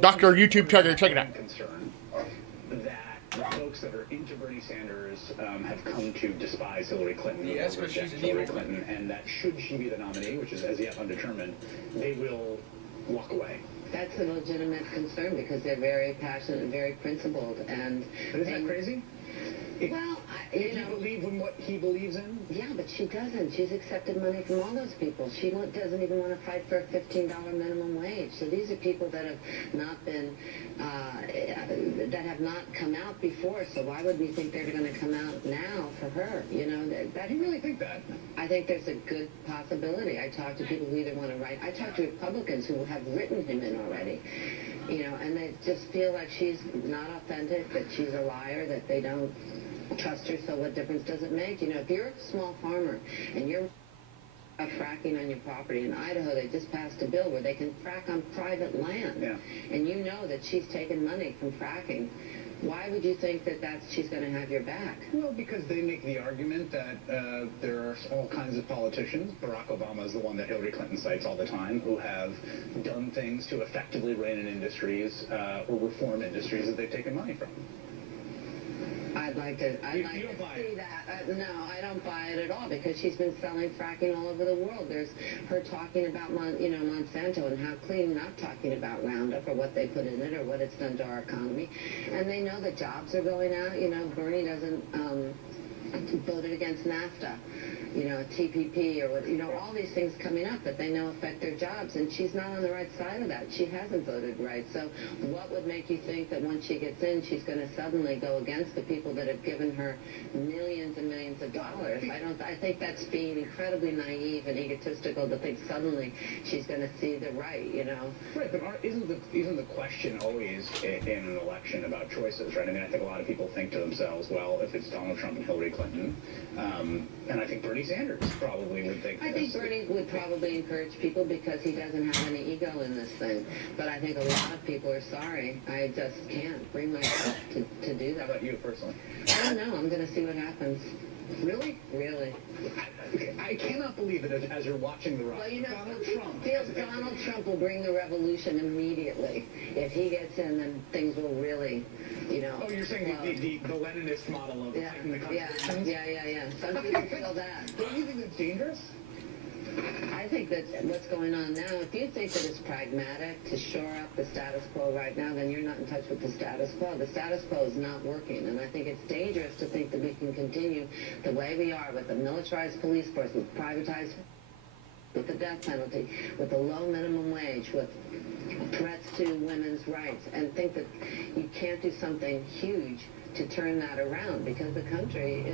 Dr. YouTube, check it out. Concern that folks that are into Bernie Sanders have come to despise Hillary Clinton. Yes, because she's an Hillary evil Clinton, and that should she be the nominee, which is as yet undetermined, they will walk away. That's a legitimate concern because they're very passionate and very principled. And But isn't that crazy? Well, If you believe in what he believes in? Yeah, but she doesn't. She's accepted money from all those people. She doesn't even want to fight for a $15 minimum wage. So these are people that have not been, that have not come out before. So why would we think they're going to come out now for her? You know, Do you really think that? I think there's a good possibility. I talk to people who either want to write. I talk to Republicans who have written him in already. You know, and they just feel like she's not authentic, that she's a liar, that they don't trust her, so what difference does it make? You know, if you're a small farmer and you're fracking on your property in Idaho, they just passed a bill where they can frack on private land. Yeah. And you know that she's taken money from fracking. Why would you think that she's going to have your back? Well, because they make the argument that there are all kinds of politicians, Barack Obama is the one that Hillary Clinton cites all the time, who have done things to effectively rein in industries or reform industries that they've taken money from. I'd like to see that. No, I don't buy it at all because she's been selling fracking all over the world. There's her talking about Monsanto and how clean, not talking about Roundup or what they put in it or what it's done to our economy. And they know that jobs are going out. You know, Bernie doesn't voted against NAFTA. You know, TPP or what, you know, all these things coming up that they know affect their jobs, and she's not on the right side of that. She hasn't voted right. So what would make you think that once she gets in, she's going to suddenly go against the people that have given her millions and millions of dollars? I think that's being incredibly naive and egotistical to think suddenly she's going to see the right, you know. Right, but isn't the question always in an election about choices, right? I mean, I think a lot of people think to themselves, well, if it's Donald Trump and Hillary Clinton, and I think Bernie Sanders probably would think I think Bernie would probably encourage people because he doesn't have any ego in this thing. But I think a lot of people are sorry. I just can't bring myself to do that. How about you personally? I don't know. I'm going to see what happens. Really? Really. I cannot believe it as you're watching the rise. Well, you know, Donald Trump will bring the revolution immediately. If he gets in, then things will really, you know. Oh, you're saying the Leninist model of fighting the contradictions? Yeah. Some people feel that. Don't you think that's dangerous? I think that what's going on now, if you think that it's pragmatic to shore up the status quo right now, then you're not in touch with the status quo. The status quo is not working, and I think it's dangerous to think that we can continue the way we are with a militarized police force, with privatized, with the death penalty, with a low minimum wage, with threats to women's rights, and think that you can't do something huge to turn that around, because the country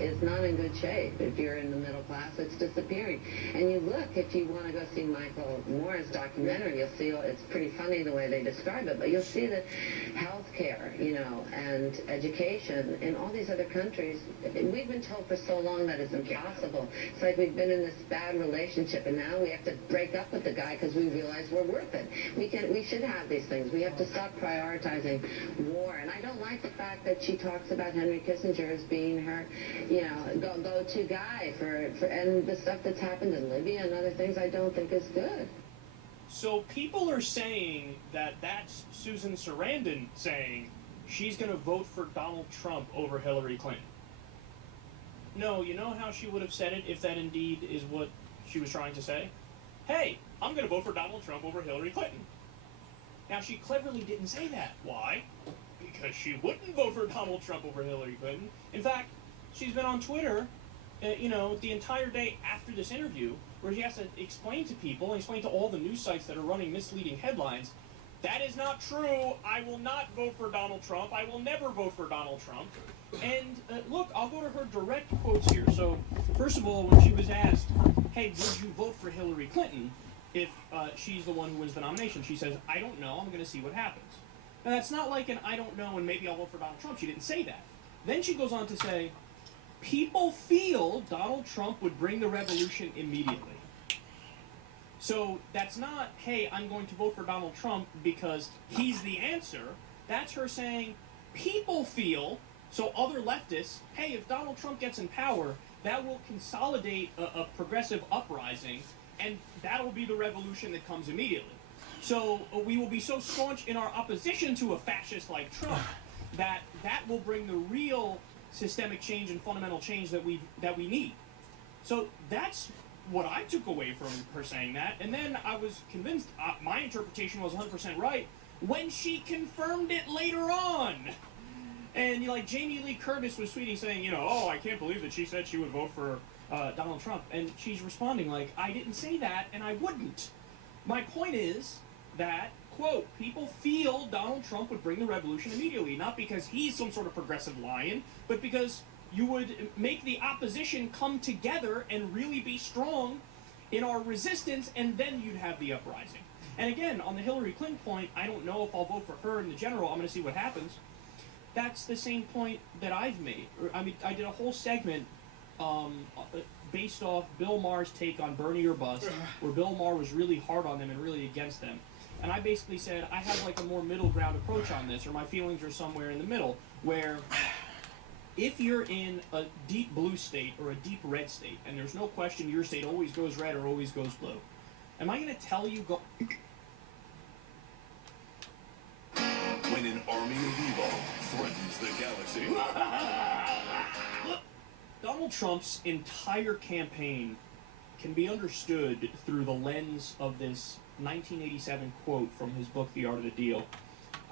is not in good shape. If you're in the middle class, it's disappearing. And you look, if you want to go see Michael Moore's documentary, you'll see, it's pretty funny the way they describe it, but you'll see that health care, you know, and education in all these other countries, we've been told for so long that it's impossible. It's like we've been in this bad relationship, and now we have to break up with the guy because we realize we're worth it. We should have these things. We have to stop prioritizing war. And I don't like the fact that she talks about Henry Kissinger as being her, you know, go-to guy for and the stuff that's happened in Libya and other things I don't think is good. So people are saying that that's Susan Sarandon saying she's going to vote for Donald Trump over Hillary Clinton. No, you know how she would have said it if that indeed is what she was trying to say? Hey, I'm going to vote for Donald Trump over Hillary Clinton. Now, she cleverly didn't say that. Why? Because she wouldn't vote for Donald Trump over Hillary Clinton. In fact, she's been on Twitter, you know, the entire day after this interview, where she has to explain to people and explain to all the news sites that are running misleading headlines, that is not true. I will not vote for Donald Trump. I will never vote for Donald Trump. And look, I'll go to her direct quotes here. So, first of all, when she was asked, hey, would you vote for Hillary Clinton if she's the one who wins the nomination? She says, I don't know. I'm going to see what happens. Now, that's not like an I don't know and maybe I'll vote for Donald Trump. She didn't say that. Then she goes on to say, people feel Donald Trump would bring the revolution immediately. So that's not, hey, I'm going to vote for Donald Trump because he's the answer. That's her saying, people feel, so other leftists, hey, if Donald Trump gets in power, that will consolidate a progressive uprising, and that'll be the revolution that comes immediately. So we will be so staunch in our opposition to a fascist like Trump that will bring the real systemic change and fundamental change that we need. So that's what I took away from her saying that. And then I was convinced my interpretation was 100% right when she confirmed it later on. And like Jamie Lee Curtis was tweeting saying, oh, I can't believe that she said she would vote for Donald Trump. And she's responding like, I didn't say that and I wouldn't. My point is that, quote, people feel Donald Trump would bring the revolution immediately, not because he's some sort of progressive lion, but because you would make the opposition come together and really be strong in our resistance, and then you'd have the uprising. And again, on the Hillary Clinton point, I don't know if I'll vote for her in the general. I'm going to see what happens. That's the same point that I've made. I mean, I did a whole segment based off Bill Maher's take on Bernie or Bust, where Bill Maher was really hard on them and really against them. And I basically said I have like a more middle ground approach on this, or my feelings are somewhere in the middle, where if you're in a deep blue state or a deep red state, and there's no question your state always goes red or always goes blue, am I going to tell you go... When an army of evil threatens the galaxy. Donald Trump's entire campaign can be understood through the lens of this 1987 quote from his book, The Art of the Deal.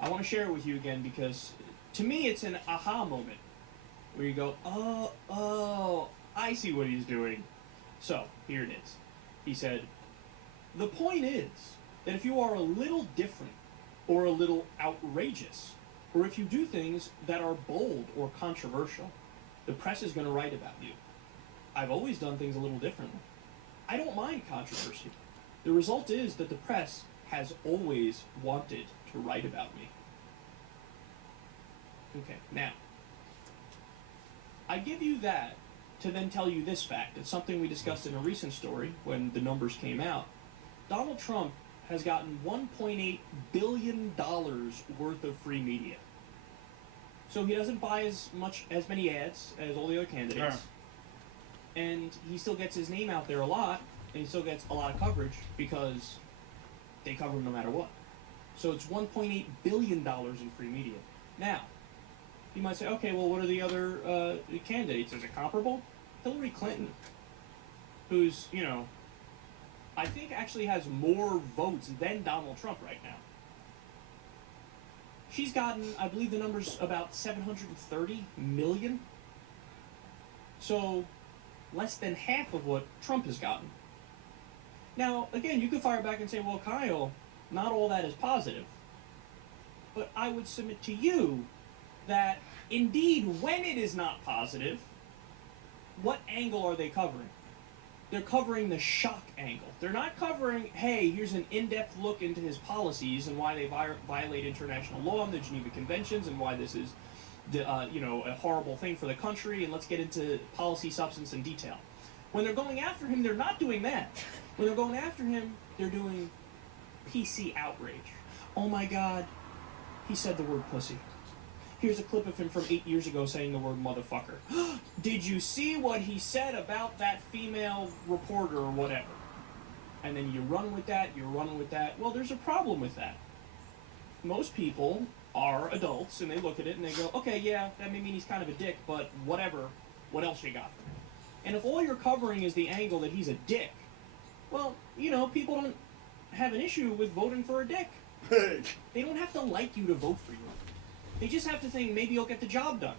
I want to share it with you again because, to me, it's an aha moment where you go, oh, I see what he's doing. So, here it is. He said, the point is that if you are a little different or a little outrageous, or if you do things that are bold or controversial, the press is going to write about you. I've always done things a little differently. I don't mind controversy. The result is that the press has always wanted to write about me. Okay, now, I give you that to then tell you this fact. It's something we discussed in a recent story when the numbers came out. Donald Trump has gotten $1.8 billion worth of free media. So he doesn't buy as many ads as all the other candidates. Yeah. And he still gets his name out there a lot, and he still gets a lot of coverage because they cover him no matter what. So it's $1.8 billion in free media. Now, you might say, okay, well, what are the other candidates? Is it comparable? Hillary Clinton, who's, I think actually has more votes than Donald Trump right now. She's gotten, I believe the number's about 730 million. So, less than half of what Trump has gotten. Now, again, you could fire back and say, well, Kyle, not all that is positive. But I would submit to you that, indeed, when it is not positive, what angle are they covering? They're covering the shock angle. They're not covering, hey, here's an in-depth look into his policies and why they violate international law and the Geneva Conventions and why this is, a horrible thing for the country, and let's get into policy, substance, and detail. When they're going after him, they're not doing that. When they're going after him, they're doing PC outrage. Oh my God, he said the word pussy. Here's a clip of him from 8 years ago saying the word motherfucker. Did you see what he said about that female reporter or whatever? And then you run with that, you're running with that. Well, there's a problem with that. Most people are adults, and they look at it and they go, okay, yeah, that may mean he's kind of a dick, but whatever, what else you got? And if all you're covering is the angle that he's a dick, well, people don't have an issue with voting for a dick. They don't have to like you to vote for you. They just have to think maybe you'll get the job done.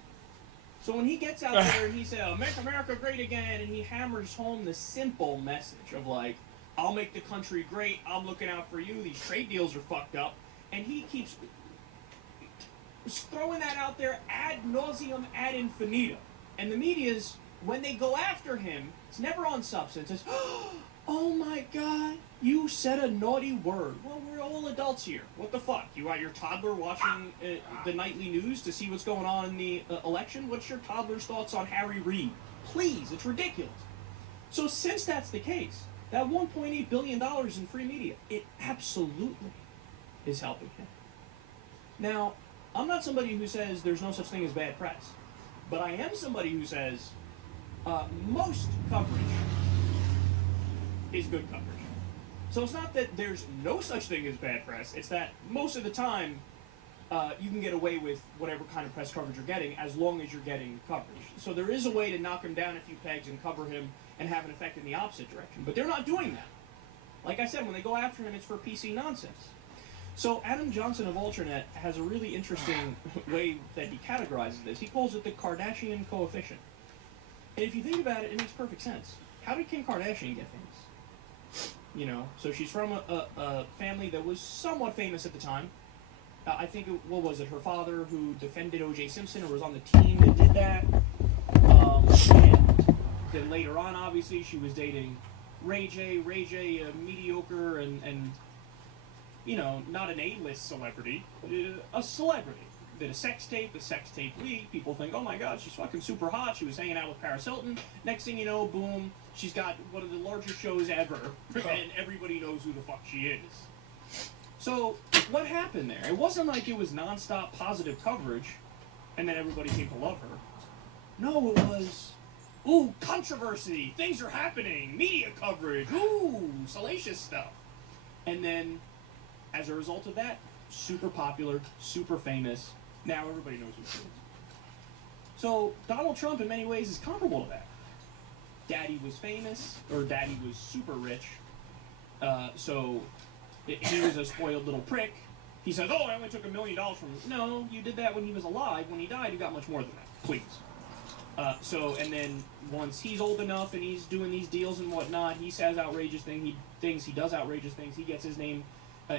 So when he gets out there and he says, make America great again, and he hammers home the simple message of like, I'll make the country great, I'm looking out for you, these trade deals are fucked up, and he keeps throwing that out there ad nauseum, ad infinitum. And the media's, when they go after him, it's never on substance. It's, oh my God, you said a naughty word. Well, we're all adults here. What the fuck? You got your toddler watching the nightly news to see what's going on in the election? What's your toddler's thoughts on Harry Reid? Please, it's ridiculous. So since that's the case, that $1.8 billion in free media, it absolutely is helping him. Now, I'm not somebody who says there's no such thing as bad press, but I am somebody who says most coverage is good coverage. So it's not that there's no such thing as bad press. It's that most of the time, you can get away with whatever kind of press coverage you're getting as long as you're getting coverage. So there is a way to knock him down a few pegs and cover him and have an effect in the opposite direction. But they're not doing that. Like I said, when they go after him, it's for PC nonsense. So Adam Johnson of Alternet has a really interesting way that he categorizes this. He calls it the Kardashian coefficient. And if you think about it, it makes perfect sense. How did Kim Kardashian get famous? You know, so she's from a family that was somewhat famous at the time. I think, what was it, her father who defended O.J. Simpson or was on the team that did that. And then later on, obviously, she was dating Ray J, a mediocre and you know, not an A-list celebrity, a celebrity. Did a sex tape leaked. People think, oh my god, she's fucking super hot. She was hanging out with Paris Hilton. Next thing you know, boom, she's got one of the largest shows ever, and everybody knows who the fuck she is. So, what happened there? It wasn't like it was non-stop positive coverage, and then everybody came to love her. No, it was, ooh, controversy, things are happening, media coverage, ooh, salacious stuff. And then, as a result of that, super popular, super famous, now everybody knows who she is. So, Donald Trump in many ways is comparable to that. Daddy was famous, or daddy was super rich, so he was a spoiled little prick. He says, oh, I only took $1 million from him. No, you did that when he was alive. When he died, you got much more than that. Please. And then once he's old enough and he's doing these deals and whatnot, he says outrageous things, he does outrageous things, he gets his name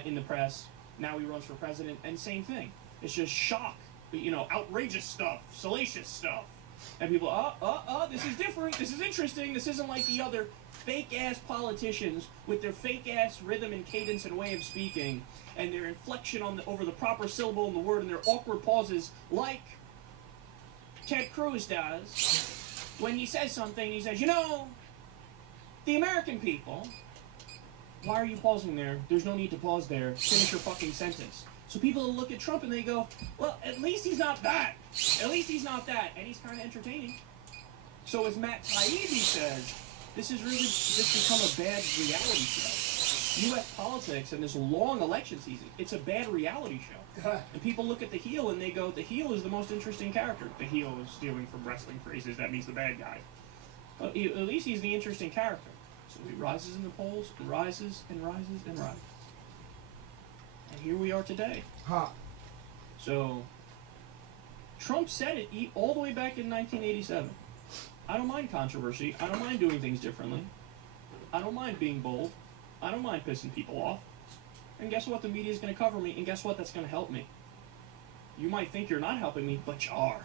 in the press. Now he runs for president, and same thing. It's just shock, you know, outrageous stuff, salacious stuff. And people, this is different, this is interesting, this isn't like the other fake-ass politicians with their fake-ass rhythm and cadence and way of speaking, and their inflection over the proper syllable in the word, and their awkward pauses, like Ted Cruz does. When he says something, he says, you know, the American people, why are you pausing there? There's no need to pause there. Finish your fucking sentence. So people will look at Trump and they go, well, at least he's not that. At least he's not that. And he's kind of entertaining. So as Matt Taibbi says, this has really just become a bad reality show. U.S. politics and this long election season, it's a bad reality show. And people look at the heel and they go, the heel is the most interesting character. The heel is stealing from wrestling phrases. That means the bad guy. But at least he's the interesting character. So he rises in the polls, and rises, and rises, and rises. And here we are today. So, Trump said it all the way back in 1987. I don't mind controversy. I don't mind doing things differently. I don't mind being bold. I don't mind pissing people off. And guess what? The media is going to cover me, and guess what? That's going to help me. You might think you're not helping me, but you are.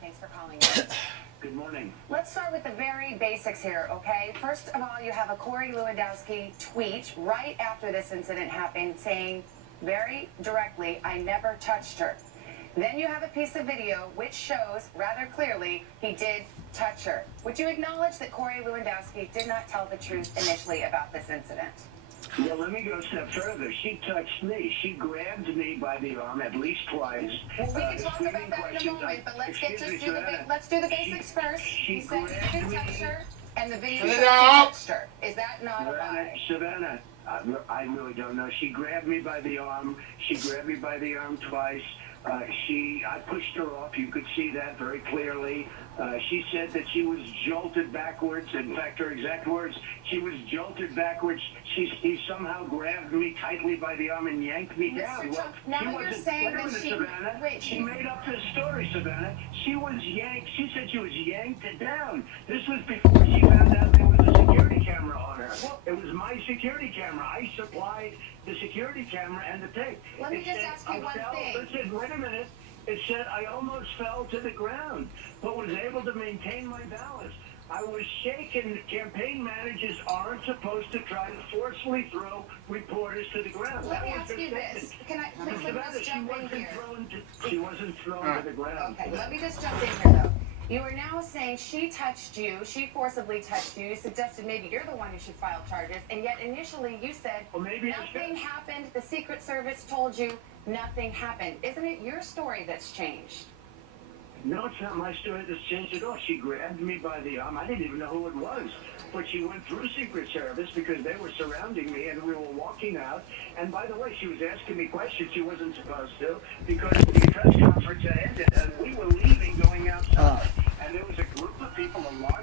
Thanks for calling. Good morning. Let's start with the very basics here, okay? First of all, you have a Corey Lewandowski tweet right after this incident happened saying very directly, I never touched her. Then you have a piece of video which shows rather clearly he did touch her. Would you acknowledge that Corey Lewandowski did not tell the truth initially about this incident? Yeah, let me go a step further. She touched me. She grabbed me by the arm at least twice. Well, we can talk about that in a moment, but let's do the basics first. You said you did touch her, and the video shows you touched her. Is that not a lie? Savannah, I really don't know. She grabbed me by the arm. She grabbed me by the arm twice. I pushed her off. You could see that very clearly. She said that she was jolted backwards. In fact, her exact words, she was jolted backwards. He somehow grabbed me tightly by the arm and yanked me down. Well, now you're saying that she... Savannah. Wait, she made up this story, Savannah. She was yanked. She said she was yanked down. This was before she found out there was a security camera on her. It was my security camera. I supplied the security camera and the tape. Let me just ask you one thing. Listen, wait a minute. It said I almost fell to the ground, but was able to maintain my balance. I was shaken. Campaign managers aren't supposed to try to forcefully throw reporters to the ground. Let me ask you this. Can I please jump in here? She wasn't thrown to the ground. Okay, let me just jump in here, though. You are now saying she touched you, she forcibly touched you. You suggested maybe you're the one who should file charges, and yet initially you said Well, maybe I should. nothing happened. The Secret Service told you nothing happened. Isn't it your story that's changed? No, it's not my story that's changed at all. She grabbed me by the arm. I didn't even know who it was. But she went through Secret Service because they were surrounding me and we were walking out. And by the way, she was asking me questions she wasn't supposed to because the press conference had ended and we were leaving going outside. And there was a group of people, a large